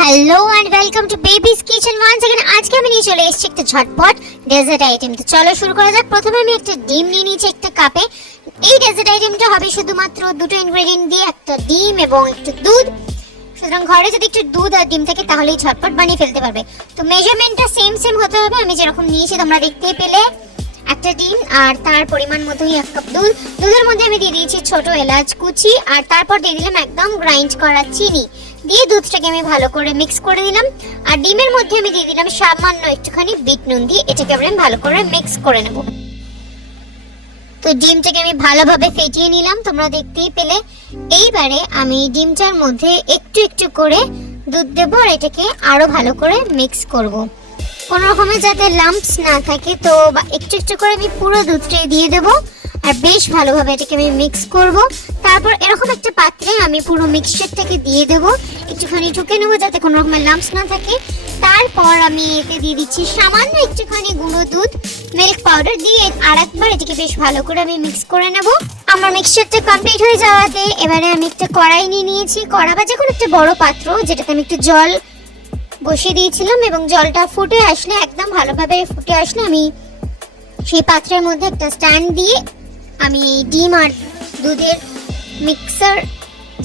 Hello and welcome to Baby's kitchen once again. আজকে আমি নিয়ে চলে এসেছি একটা ঝটপট ডেজার্ট আইটেম। তো চলো শুরু করা যাক। প্রথমে আমি একটা ডিম নিয়ে নিয়েছি একটা কাপে। এই ডেজার্ট আইটেমটা হবে শুধুমাত্র দুটো ইনগ্রেডিয়েন্ট দিয়ে, একটা ডিম এবং একটু দুধ। সুতরাং ঘরে যদি একটু দুধ আর ডিম থাকে তাহলেই ঝটপট বানিয়ে ফেলতে পারবে। তো মেজারমেন্টটা সেম হতে হবে। আমি যেরকম নিয়েছি তোমরা দেখতেই পেলে, একটা ডিম আর তার পরিমাণ মতোই 1 কাপ দুধ। দুধের মধ্যে আমি দিয়ে দিয়েছি ছোট এলাচ কুচি, আর তারপর দিয়ে দিলাম একদম গ্রাইন্ড করা চিনি। দিয়ে দুধটাকে আমি ভালো করে মিক্স করে নিলাম। আর ডিমের মধ্যে আমি দিয়ে দিলাম সামান্য একটুখানি বিট নুন দিয়ে এটাকে আমি ভালো করে মিক্স করে নেব। তো ডিমটাকে আমি ভালোভাবে ফেটিয়ে নিলাম, তোমরা দেখতেই পেলে। এইবারে আমি ডিমটার মধ্যে একটু একটু করে দুধ দেবো আর এটাকে আরো ভালো করে মিক্স করব। কোনো রকমের যাতে লাম্পস না থাকে, তো একটু একটু করে আমি পুরো দুধটাই দিয়ে দেবো আর বেশ ভালোভাবে এটাকে আমি মিক্স করব। তারপর এরকম একটা পাত্রে আমি পুরো মিক্সচারটাকে দিয়ে দেবো, একটুখানি ঢুকে নেবো যাতে কোনো রকমের লাম্পস না থাকে। তারপর আমি এতে দিয়ে দিচ্ছি সামান্য একটুখানি গুঁড়ো দুধ, মিল্ক পাউডার দিয়ে আরেকবার এটাকে বেশ ভালো করে আমি মিক্স করে নেব। আমার মিক্সচারটা কমপ্লিট হয়ে যাওয়াতে এবারে আমি একটা কড়াই নিয়ে নিয়েছি, কড়া বা যে কোনো একটা বড় পাত্র যেটাতে আমি একটু জল বসিয়ে দিয়েছিলাম, এবং জলটা ফুটে আসলে, একদম ভালোভাবে ফুটে আসলে, আমি সেই পাত্রের মধ্যে একটা স্ট্যান্ড দিয়ে আমি ডিম আর দুধের মিক্সার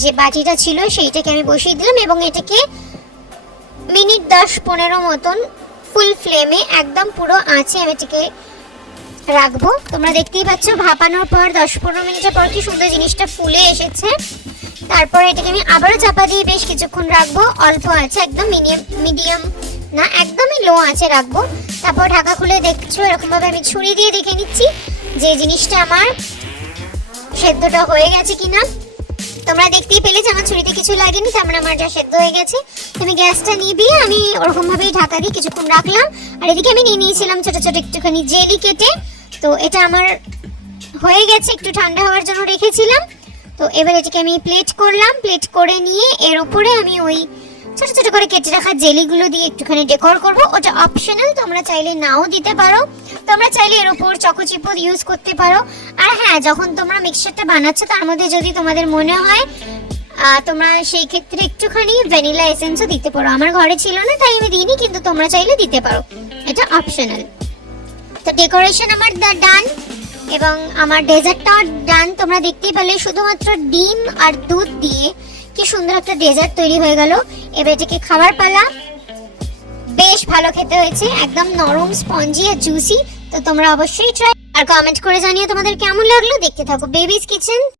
যে বাটিটা ছিল সেইটাকে আমি বসিয়ে দিলাম, এবং এটাকে মিনিট 10-15 মতন ফুল ফ্লেমে একদম পুরো আঁচে আমি এটাকে রাখবো। তোমরা দেখতেই পাচ্ছ ভাপানোর পর 10-15 মিনিটের পর কি সুন্দর জিনিসটা ফুলে এসেছে। তারপর এটাকে আমি আবারও চাপা দিয়ে বেশ কিছুক্ষণ রাখবো, অল্প আছে, একদম মিডিয়াম না, একদমই লো আছে রাখবো। তারপর ঢাকা খুলে দেখছো এরকমভাবে আমি ছুরি দিয়ে দেখে নিচ্ছি যে জিনিসটা আমার সেদ্ধটা হয়ে গেছে কিনা। তোমরা দেখতেই পেলে যে আমার ছুরিতে কিছু লাগেনি, তার মানে আমার যা সেদ্ধ হয়ে গেছে। আমি গ্যাসটা নিভিয়ে আমি ওরকমভাবেই ঢাকা দিয়ে কিছুক্ষণ রাখলাম। আর এদিকে আমি নিয়ে নিয়েছিলাম ছোট ছোট একটুখানি জেলি কেটে। তো এটা আমার হয়ে গেছে, একটু ঠান্ডা হওয়ার জন্য রেখেছিলাম। তো এবার এটাকে আমি প্লেট করলাম, প্লেট করে নিয়ে এর উপরে আমি ওই ছোট ছোট করে কেটে রাখা জেলিগুলো দিয়ে একটুখানি ডেকোর করব। ওটা অপশনাল, তোমরা চাইলে নাও দিতে পারো, তোমরা চাইলে এর উপর চকোচিপও ইউজ করতে পারো। আর হ্যাঁ, যখন তোমরা মিক্সচারটা বানাচ্ছো তার মধ্যে যদি তোমাদের মনে হয় তোমরা সেই ক্ষেত্রে একটুখানি ভ্যানিলা এসেন্সও দিতে পারো। আমার ঘরে ছিল না তাই আমি দিইনি, কিন্তু তোমরা চাইলে দিতে পারো, এটা অপশনাল। তো ডেকোরেশন আমার ডান এবং আমার ডেজার্টটাও ডান। তোমরা দেখতেই পেলে শুধুমাত্র ডিম আর দুধ দিয়ে কি সুন্দর একটা ডেজার্ট তৈরি হয়ে গেল। এবার এটাকে খাবার পালা। বেশ ভালো খেতে হয়েছে, একদম নরম, স্পঞ্জি আর জুসি। তো তোমরা অবশ্যই ট্রাই আর কমেন্ট করে জানিয়ে তোমাদের কেমন লাগলো। দেখতে থাকো বেবিস কিচেন।